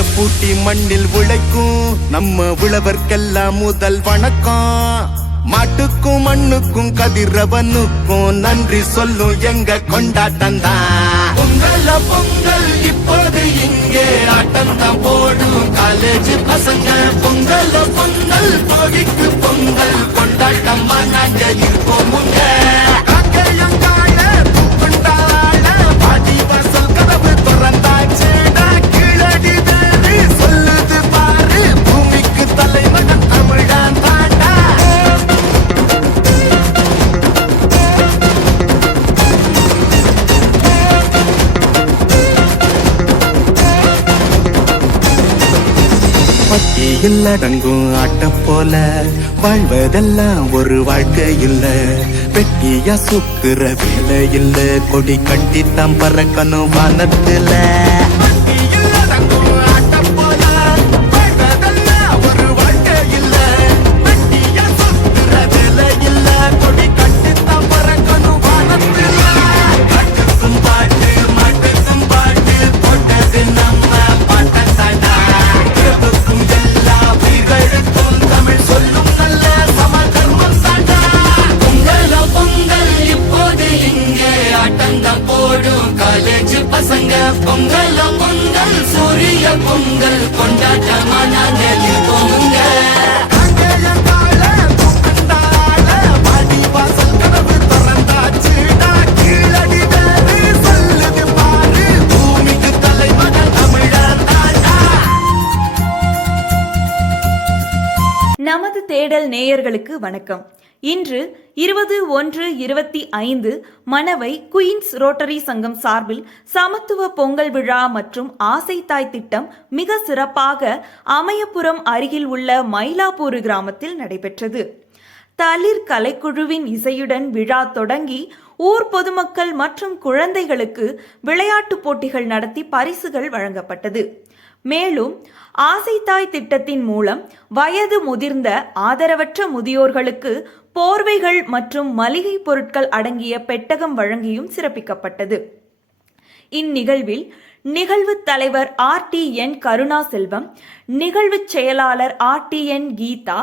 பூட்டி மண்ணில் உழைக்கும் நம்ம உழவர்க்கெல்லாம் முதல் வணக்கம். மாட்டுக்கும் மண்ணுக்கும் கதிரவனுக்கும் நன்றி சொல்லும் எங்க கொண்டாட்டம் தான். பொங்கல் இப்போது இங்கே ஆட்டம் தான் போடும். காலேஜ் பசங்க பொங்கல் பட்டியில் அடங்கும் ஆட்ட போல வாழ்வதெல்லாம் ஒரு வாழ்க்கை இல்ல. பெட்டியா சுத்துற வேலை இல்ல. கொடி கட்டித்தான் பறக்கணும் வானத்துல. கொண்டாட்டமா நாங்க இருப்போமுங்க நமது தேடல் நேயர்களுக்கு வணக்கம். இன்று இருபது ஒன்று இருபத்தி ஐந்து மணவை குயின்ஸ் ரோட்டரி சங்கம் சார்பில் சமத்துவ பொங்கல் விழா மற்றும் ஆசை தாய் திட்டம் மிக சிறப்பாக அமயபுரம் அருகில் உள்ள மயிலாப்பூர் கிராமத்தில் நடைபெற்றது. தளிர் கலைக்குழுவின் இசையுடன் விழா தொடங்கி ஊர் பொதுமக்கள் மற்றும் குழந்தைகளுக்கு விளையாட்டுப் போட்டிகள் நடத்தி பரிசுகள் வழங்கப்பட்டது. மேலும் ஆசைத்தாய் திட்டத்தின் மூலம் வயது முதிர்ந்த ஆதரவற்ற முதியோர்களுக்கு போர்வைகள் மற்றும் மளிகை பொருட்கள் அடங்கிய பெட்டகம் வழங்கியும் சிறப்பிக்கப்பட்டது. இந்நிகழ்வில் நிகழ்வு தலைவர் R T N Karuna Selvam நிகழ்வு செயலாளர் ஆர் டி என் கீதா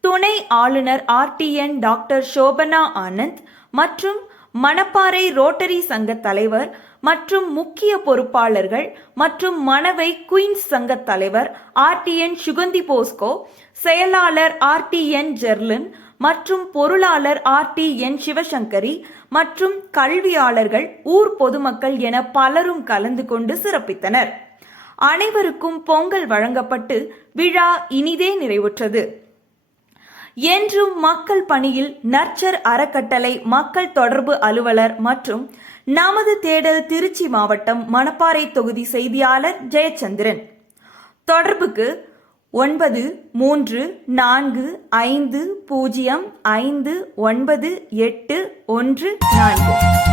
துணை ஆளுநர் R T N doctor Shobana Anand மற்றும் மணப்பாறை ரோட்டரி சங்க தலைவர் மற்றும் முக்கிய பொறுப்பாளர்கள் மற்றும் மனவை குயின்ஸ் சங்க தலைவர் ஆர்டிஎன் சுகந்தி போஸ்கோ செயலாளர் ஆர்டிஎன் ஜெர்லின் மற்றும் பொருளாளர் ஆர்டி என் சிவசங்கரி மற்றும் கல்வியாளர்கள் ஊர் பொதுமக்கள் என பலரும் கலந்து கொண்டு சிறப்பித்தனர். அனைவருக்கும் பொங்கல் வழங்கப்பட்டு விழா இனிதே நிறைவுற்றது. என்றும் மக்கள் பணியில் நர்ச்சர் அறக்கட்டளை மக்கள் தொடர்பு அலுவலர் மற்றும் நமது தேடல் திருச்சி மாவட்டம் மணப்பாறை தொகுதி செய்தியாளர் ஜெயச்சந்திரன். தொடர்புக்கு ஒன்பது மூன்று நான்கு ஐந்து பூஜ்ஜியம் ஐந்து ஒன்பது எட்டு ஒன்று நான்கு.